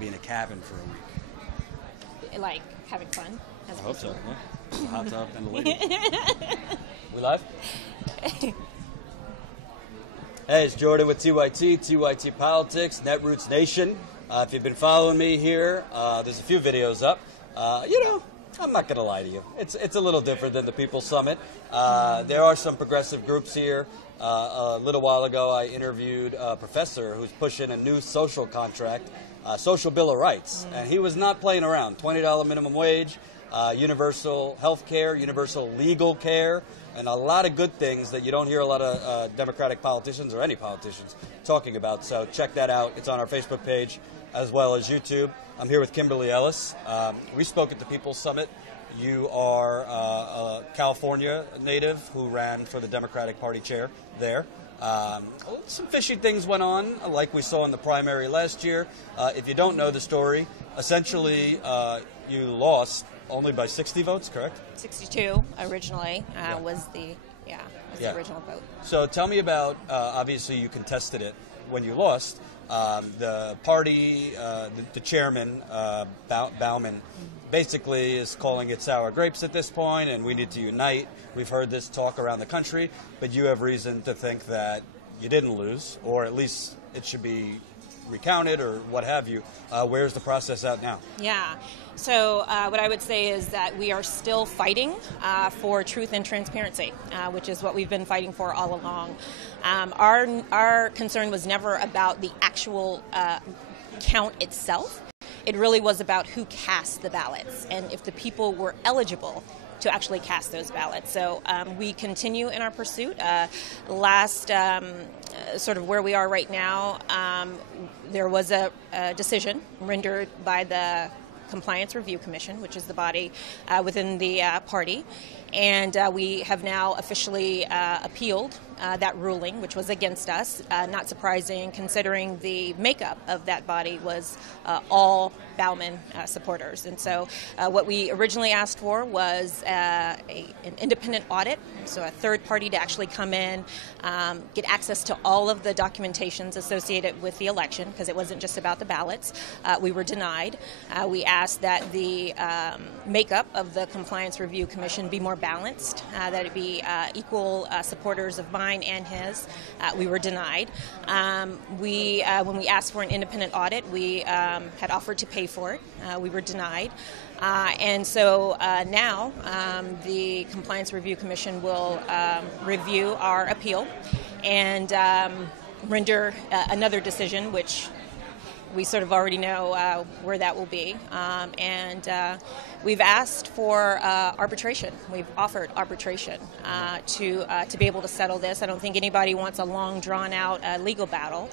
be in a cabin for a week. Like having fun? I hope so, yeah. A hot tub and a lady. We live? Hey, it's Jordan with TYT Politics, Netroots Nation. If you've been following me here, there's a few videos up. I'm not going to lie to you. It's a little different than the People's Summit. There are some progressive groups here. A little while ago, I interviewed a professor who's pushing a new social contract, social bill of rights, and he was not playing around. $20 minimum wage, universal health care, universal legal care, and a lot of good things that you don't hear a lot of Democratic politicians or any politicians talking about. So check that out. It's on our Facebook page as well as YouTube. I'm here with Kimberly Ellis. We spoke at the People's Summit. You are a California native who ran for the Democratic Party chair there. Some fishy things went on, like we saw in the primary last year. If you don't know the story, essentially you lost only by 60 votes, correct? 62 originally was the original vote. So tell me about, obviously you contested it when you lost. The party, the chairman, Bauman, basically is calling it sour grapes at this point, and we need to unite. We've heard this talk around the country, but you have reason to think that you didn't lose, or at least it should be recounted or what have you. Where's the process at now? Yeah. So what I would say is that we are still fighting for truth and transparency, which is what we've been fighting for all along. Our concern was never about the actual count itself. It really was about who cast the ballots and if the people were eligible to actually cast those ballots. So we continue in our pursuit. Sort of where we are right now, there was a decision rendered by the Compliance Review Commission, which is the body within the party, and we have now officially appealed that ruling, which was against us. Not surprising, considering the makeup of that body was all Bauman supporters. And so what we originally asked for was an independent audit, so a third party to actually come in, get access to all of the documentations associated with the election, because it wasn't just about the ballots. We were denied. We asked that the makeup of the Compliance Review Commission be more balanced, that it be equal supporters of mine and his. We were denied. When we asked for an independent audit, we had offered to pay for it. We were denied. And so now the Compliance Review Commission will review our appeal and render another decision, which we sort of already know where that will be. And we've asked for arbitration. We've offered arbitration to be able to settle this. I don't think anybody wants a long, drawn-out legal battle.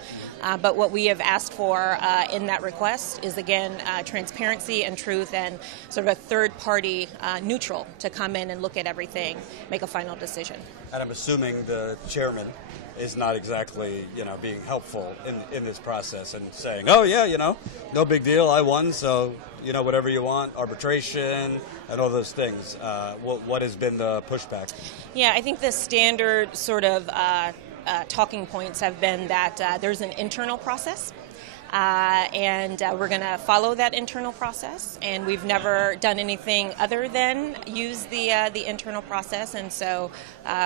But what we have asked for in that request is, again, transparency and truth, and sort of a third-party neutral to come in and look at everything, make a final decision. And I'm assuming the chairman is not exactly, being helpful in this process and saying, oh, yeah, no big deal, I won, so, whatever you want, arbitration and all those things. What has been the pushback? Yeah, I think the standard sort of talking points have been that there's an internal process. And we're going to follow that internal process, and we've never done anything other than use the internal process, and so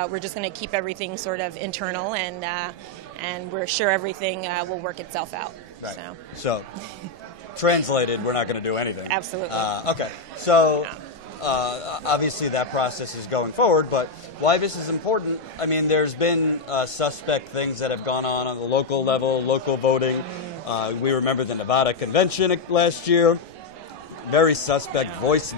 we're just going to keep everything sort of internal, and we're sure everything will work itself out. Right. So translated, we're not going to do anything. Absolutely. Okay. So obviously that process is going forward, but why this is important, I mean, there's been suspect things that have gone on the local level, local voting. We remember the Nevada convention last year. Very suspect voice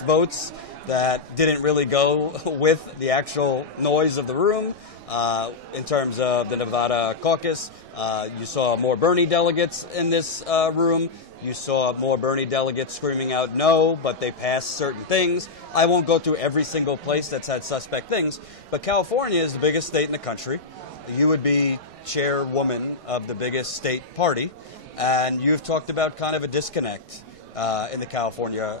votes that didn't really go with the actual noise of the room. In terms of the Nevada caucus, you saw more Bernie delegates in this room. You saw more Bernie delegates screaming out no, but they passed certain things. I won't go through every single place that's had suspect things, but California is the biggest state in the country. You would be chairwoman of the biggest state party, and you've talked about kind of a disconnect in the California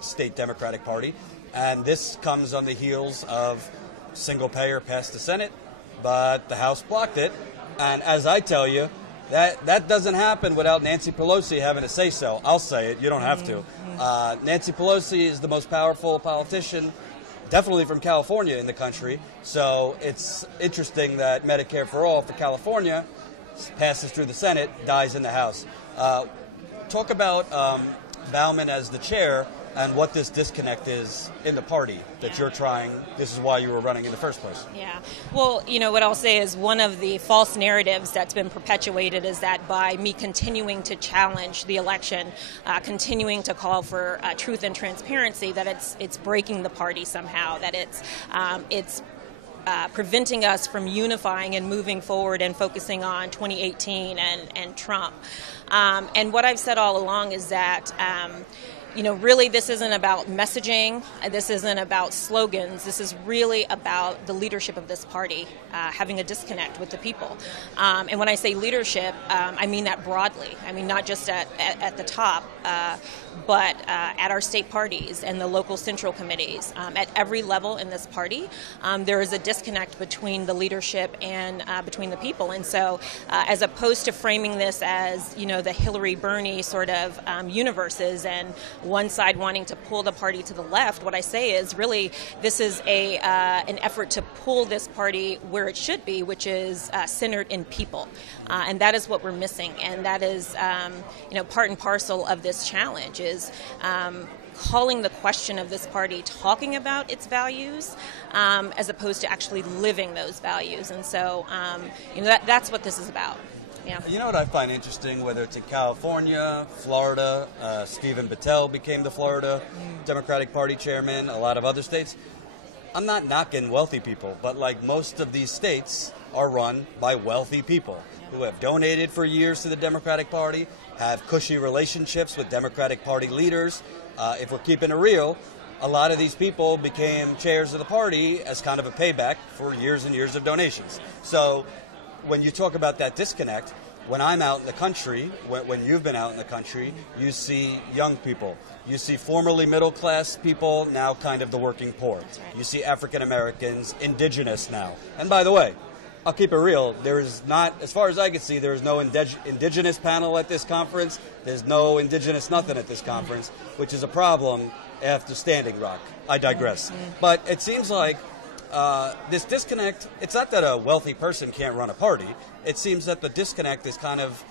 State Democratic Party, and this comes on the heels of single payer passed the Senate, but the House blocked it, and as I tell you, That doesn't happen without Nancy Pelosi having to say so. I'll say it. You don't have to. Nancy Pelosi is the most powerful politician, definitely from California in the country. So it's interesting that Medicare for All for California passes through the Senate, dies in the House. Talk about Bauman as the chair and what this disconnect is in the party that you're trying. This is why you were running in the first place. Yeah. Well, what I'll say is one of the false narratives that's been perpetuated is that by me continuing to challenge the election, continuing to call for truth and transparency, that it's breaking the party somehow, that it's preventing us from unifying and moving forward and focusing on 2018 and Trump. And what I've said all along is that really this isn't about messaging, this isn't about slogans, this is really about the leadership of this party having a disconnect with the people. And when I say leadership, I mean that broadly. I mean not just at the top, but at our state parties and the local central committees. At every level in this party, there is a disconnect between the leadership and between the people. And so as opposed to framing this as, the Hillary-Bernie sort of universes and one side wanting to pull the party to the left, what I say is really this is an effort to pull this party where it should be, which is centered in people. And that is what we're missing. And that is, part and parcel of this challenge is calling the question of this party, talking about its values, as opposed to actually living those values. And so, that's what this is about. Yeah. You know what I find interesting, whether it's in California, Florida, Stephen Battelle became the Florida Democratic Party chairman, a lot of other states. I'm not knocking wealthy people, but like most of these states are run by wealthy people who have donated for years to the Democratic Party, have cushy relationships with Democratic Party leaders. If we're keeping it real, a lot of these people became chairs of the party as kind of a payback for years and years of donations. So when you talk about that disconnect, when I'm out in the country, when you've been out in the country, you see young people. You see formerly middle-class people, now kind of the working poor. That's right. You see African Americans, indigenous now. And by the way, I'll keep it real, there is not, as far as I can see, there is no indigenous panel at this conference. There's no indigenous nothing at this conference, which is a problem after Standing Rock. I digress. But it seems like this disconnect, it's not that a wealthy person can't run a party. It seems that the disconnect is kind of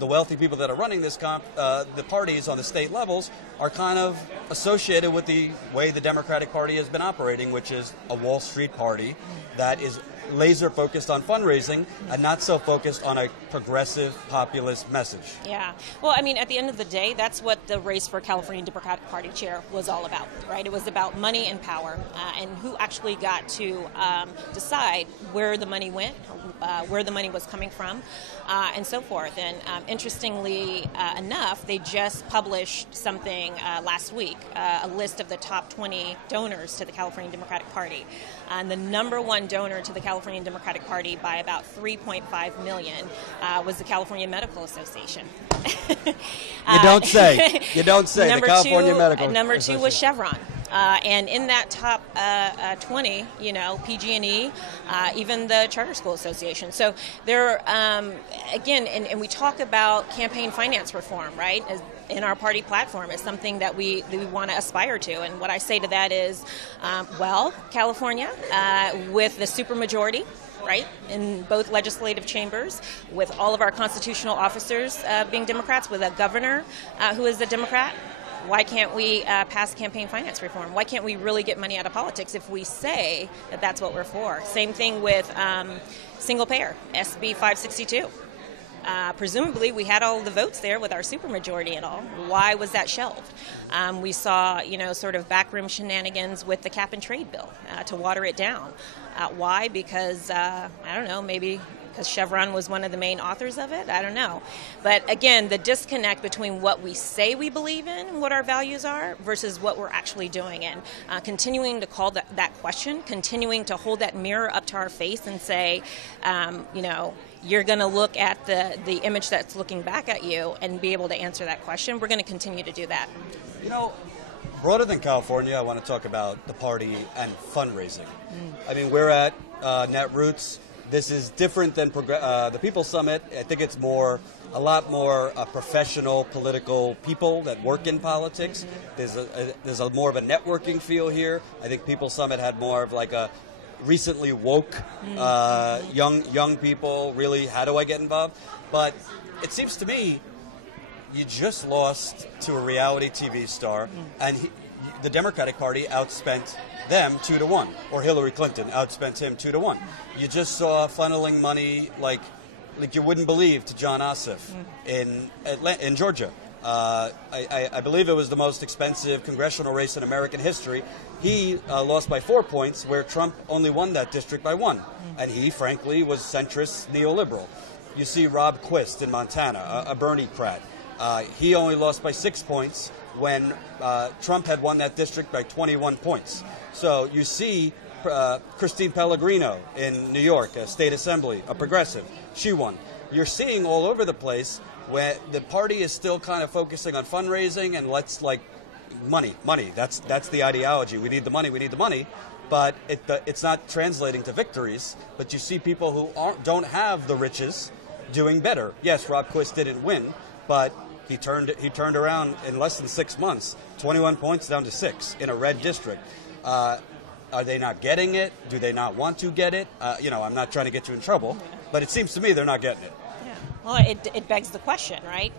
the wealthy people that are running this the parties on the state levels are kind of associated with the way the Democratic Party has been operating, which is a Wall Street party that is laser focused on fundraising and not so focused on a progressive populist message. Yeah. Well, I mean, at the end of the day, that's what the race for California Democratic Party chair was all about, right? It was about money and power and who actually got to decide where the money went, where the money was coming from, and so forth. And interestingly enough, they just published something last week, a list of the top 20 donors to the California Democratic Party. And the number one donor to the California Democratic Party by about 3.5 million was the California Medical Association. You don't say. You don't say. The California Medical Association. Number two was Chevron. And in that top 20, PG&E, even the Charter School Association. So there, again, and we talk about campaign finance reform, right? In our party platform is something that we want to aspire to. And what I say to that is, California, with the supermajority, right, in both legislative chambers, with all of our constitutional officers being Democrats, with a governor who is a Democrat, why can't we pass campaign finance reform? Why can't we really get money out of politics if we say that that's what we're for? Same thing with single payer, SB 562. Presumably, we had all the votes there with our supermajority and all. Why was that shelved? We saw, sort of backroom shenanigans with the cap and trade bill to water it down. Why? Because, I don't know, maybe because Chevron was one of the main authors of it? I don't know. But again, the disconnect between what we say we believe in and what our values are versus what we're actually doing. And continuing to call that question, continuing to hold that mirror up to our face and say, you're going to look at the image that's looking back at you and be able to answer that question. We're going to continue to do that. Broader than California, I want to talk about the party and fundraising. I mean, we're at Netroots. This is different than the People's Summit. I think it's a lot more professional political people that work in politics. There's a more of a networking feel here. I think People's Summit had more of like a recently woke young people. Really, how do I get involved? But it seems to me you just lost to a reality TV star, and the Democratic Party outspent them 2-1, or Hillary Clinton outspent him 2-1. You just saw funneling money like you wouldn't believe to John Ossoff in Georgia. I believe it was the most expensive congressional race in American history. He lost by 4 points, where Trump only won that district by 1. And he, frankly, was centrist neoliberal. You see Rob Quist in Montana, a Bernie-crat. He only lost by 6 points when Trump had won that district by 21 points. So you see Christine Pellegrino in New York, a state assembly, a progressive. She won. You're seeing all over the place where the party is still kind of focusing on fundraising and money. That's the ideology. We need the money. But it's not translating to victories. But you see people who don't have the riches doing better. Yes, Rob Quist didn't win, but he turned around in less than 6 months, 21 points down to 6 in a red district. Are they not getting it? Do they not want to get it? I'm not trying to get you in trouble, but it seems to me they're not getting it. Yeah. Well, it begs the question, right?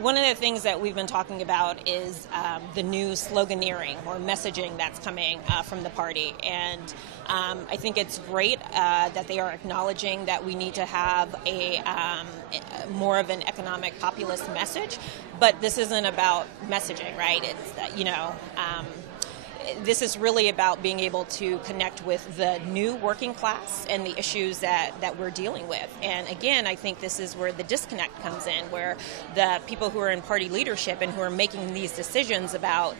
One of the things that we've been talking about is the new sloganeering or messaging that's coming from the party. And I think it's great that they are acknowledging that we need to have a more of an economic populist message. But this isn't about messaging, right? It's, this is really about being able to connect with the new working class and the issues that we're dealing with. And again, I think this is where the disconnect comes in, where the people who are in party leadership and who are making these decisions about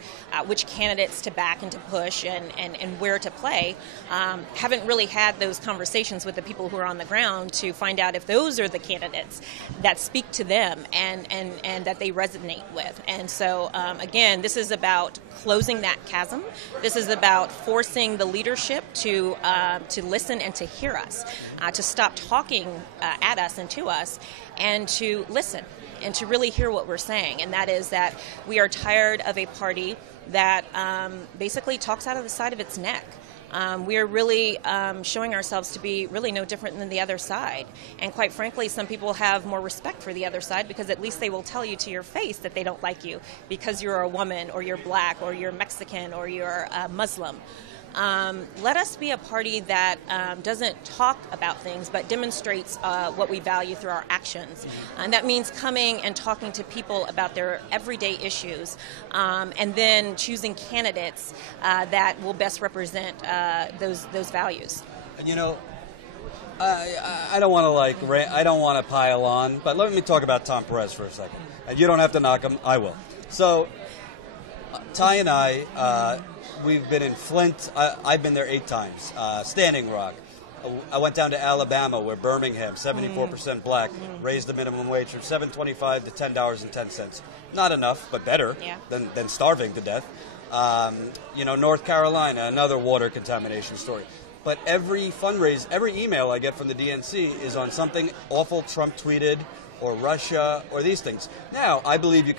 which candidates to back and to push and where to play haven't really had those conversations with the people who are on the ground to find out if those are the candidates that speak to them and that they resonate with. And so, again, this is about closing that chasm. This is about forcing the leadership to listen and to hear us, to stop talking at us and to us, and to listen and to really hear what we're saying. And that is that we are tired of a party that basically talks out of the side of its neck. We are really showing ourselves to be really no different than the other side. And quite frankly, some people have more respect for the other side because at least they will tell you to your face that they don't like you because you're a woman or you're black or you're Mexican or you're Muslim. Let us be a party that doesn't talk about things but demonstrates what we value through our actions. And that means coming and talking to people about their everyday issues and then choosing candidates that will best represent those values. I don't want to I don't want to pile on, but let me talk about Tom Perez for a second. And you don't have to knock him, I will. So Ty and I, we've been in Flint. I've been there 8 times. Standing Rock. I went down to Alabama, where Birmingham, 74% black, raised the minimum wage from $7.25 to $10.10. Not enough, but better than starving to death. North Carolina, another water contamination story. But every email I get from the DNC is on something awful Trump tweeted, or Russia, or these things. Now, I believe you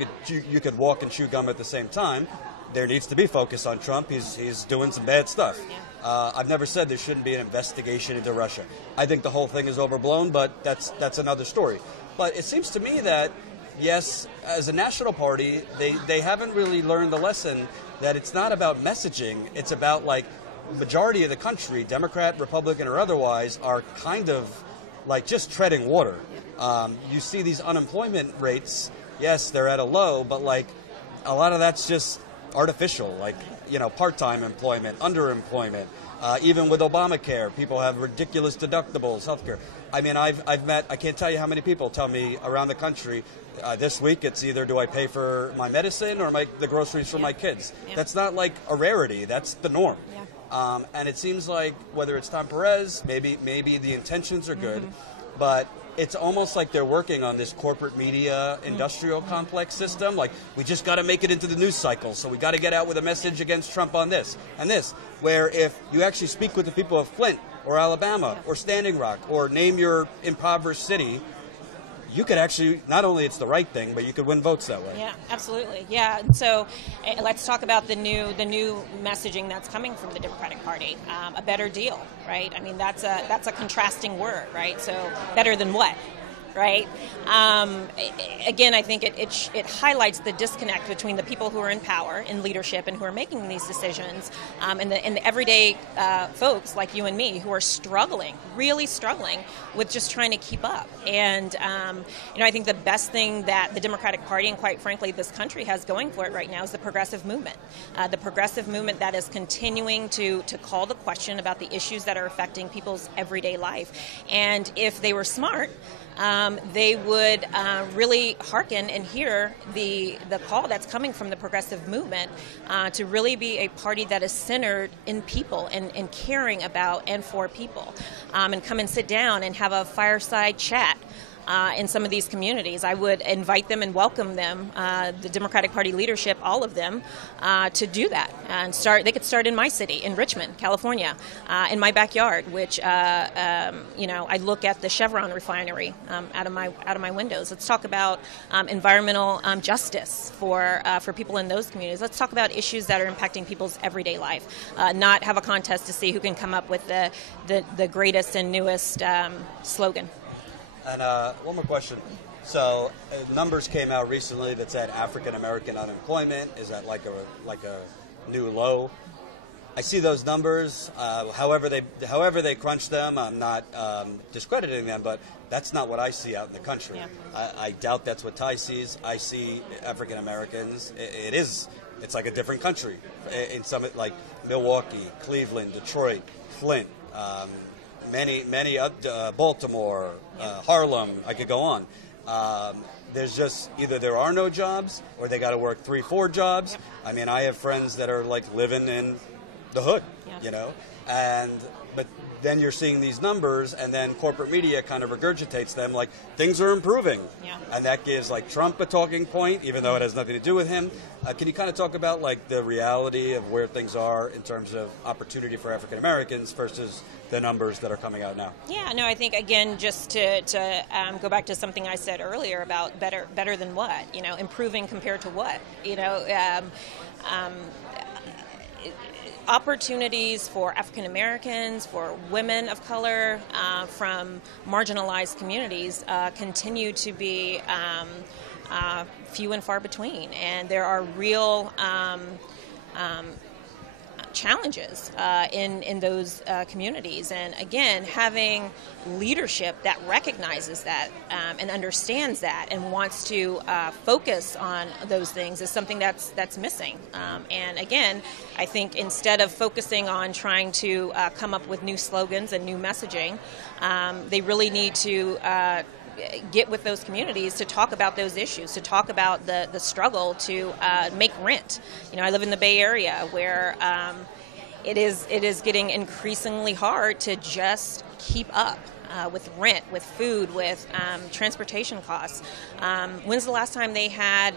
could walk and chew gum at the same time. There needs to be focus on Trump. He's doing some bad stuff. I've never said there shouldn't be an investigation into Russia. I think the whole thing is overblown, but that's another story. But it seems to me that, yes, as a national party, they haven't really learned the lesson that it's not about messaging. It's about, majority of the country, Democrat, Republican, or otherwise, are kind of just treading water. You see these unemployment rates, yes, they're at a low, but a lot of that's just artificial, part-time employment, underemployment. Even with Obamacare, people have ridiculous deductibles, healthcare. I mean, I've met, I can't tell you how many people tell me around the country, this week it's either do I pay for my medicine or the groceries for my kids. That's not a rarity, that's the norm. And it seems like whether it's Tom Perez, maybe the intentions are good, but it's almost like they're working on this corporate media industrial complex system. Like, we just got to make it into the news cycle, so we got to get out with a message against Trump on this and this. Where if you actually speak with the people of Flint or Alabama or Standing Rock or name your impoverished city, you could actually, not only it's the right thing, but you could win votes that way. Yeah, absolutely. Yeah. So let's talk about the new messaging that's coming from the Democratic Party. A better deal, right? I mean, that's a contrasting word, right? So better than what? Right? Again, I think it highlights the disconnect between the people who are in power, in leadership, and who are making these decisions, and the everyday folks like you and me who are struggling, really struggling with just trying to keep up. And I think the best thing that the Democratic Party, and quite frankly this country, has going for it right now is the progressive movement. The progressive movement that is continuing to call the question about the issues that are affecting people's everyday life. And if they were smart, they would really hearken and hear the call that's coming from the progressive movement to really be a party that is centered in people and caring about and for people, and come and sit down and have a fireside chat in some of these communities. I would invite them and welcome them, the Democratic Party leadership, all of them, to do that and start. They could start in my city, in Richmond, California, in my backyard. Which I look at the Chevron refinery out of my windows. Let's talk about environmental justice for people in those communities. Let's talk about issues that are impacting people's everyday life. Not have a contest to see who can come up with the greatest and newest slogan. And one more question. So numbers came out recently that said African American unemployment is at like a new low. I see those numbers. However they crunch them, I'm not discrediting them, but that's not what I see out in the country. Yeah. I doubt that's what Ty sees. I see African Americans. It's like a different country. In some, like Milwaukee, Cleveland, Detroit, Flint. Many, Baltimore, Harlem, I could go on. There's just either there are no jobs or they got to work 3-4 jobs. Yep. I mean, I have friends that are like living in the hood, but then you're seeing these numbers and then corporate media kind of regurgitates them like things are improving. Yeah. And that gives like Trump a talking point, even though it has nothing to do with him. Can you kind of talk about like the reality of where things are in terms of opportunity for African Americans versus the numbers that are coming out now? Yeah, no, I think, again, just to go back to something I said earlier about better than what, improving compared to what, opportunities for African Americans, for women of color, from marginalized communities continue to be few and far between, and there are real challenges in those communities. And again, having leadership that recognizes that and understands that and wants to focus on those things is something that's missing. And again, I think instead of focusing on trying to come up with new slogans and new messaging, they really need to get with those communities to talk about those issues, to talk about the struggle to make rent. I live in the Bay Area where it is getting increasingly hard to just keep up with rent, with food, with transportation costs. When's the last time they had,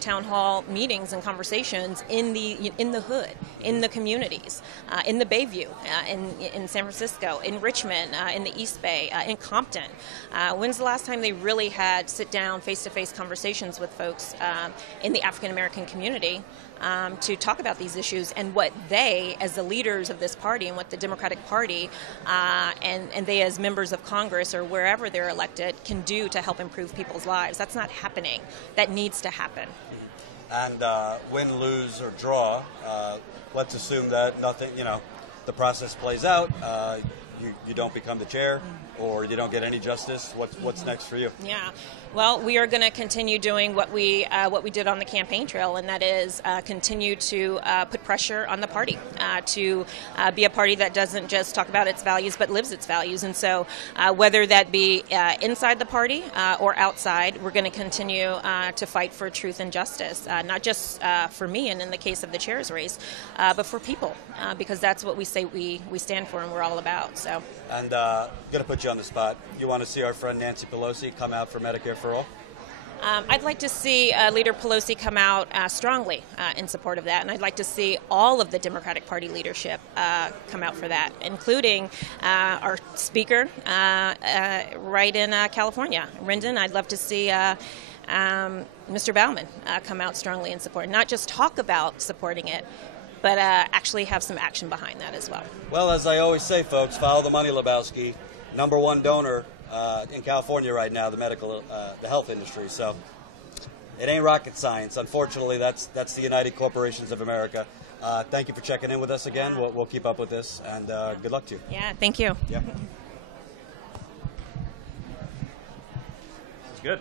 town hall meetings and conversations in the hood, in the communities, in the Bayview, in San Francisco, in Richmond, in the East Bay, in Compton? When's the last time they really had sit-down, face-to-face conversations with folks in the African American community to talk about these issues and what they, as the leaders of this party and what the Democratic Party and they as members of Congress or wherever they're elected can do to help improve people's lives? That's not happening. That needs to happen. And win, lose, or draw, let's assume that nothing, the process plays out. You don't become the chair, or you don't get any justice. What's next for you? Yeah, well, we are going to continue doing what we did on the campaign trail, and that is continue to put pressure on the party to be a party that doesn't just talk about its values but lives its values. And so, whether that be inside the party or outside, we're going to continue to fight for truth and justice, not just for me, and in the case of the chair's race, but for people, because that's what we say we stand for and we're all about. So. And going to put you on the spot. You want to see our friend Nancy Pelosi come out for Medicare for All? I'd like to see Leader Pelosi come out strongly in support of that, and I'd like to see all of the Democratic Party leadership come out for that, including our Speaker right in California, Rendon. I'd love to see Mr. Bauman come out strongly in support, not just talk about supporting it, but actually have some action behind that as well. Well, as I always say, folks, follow the money, Lebowski. #1 donor in California right now, the health industry. So it ain't rocket science. Unfortunately, that's the United Corporations of America. Thank you for checking in with us again. We'll keep up with this, and good luck to you. Yeah, thank you. Yeah. It's good.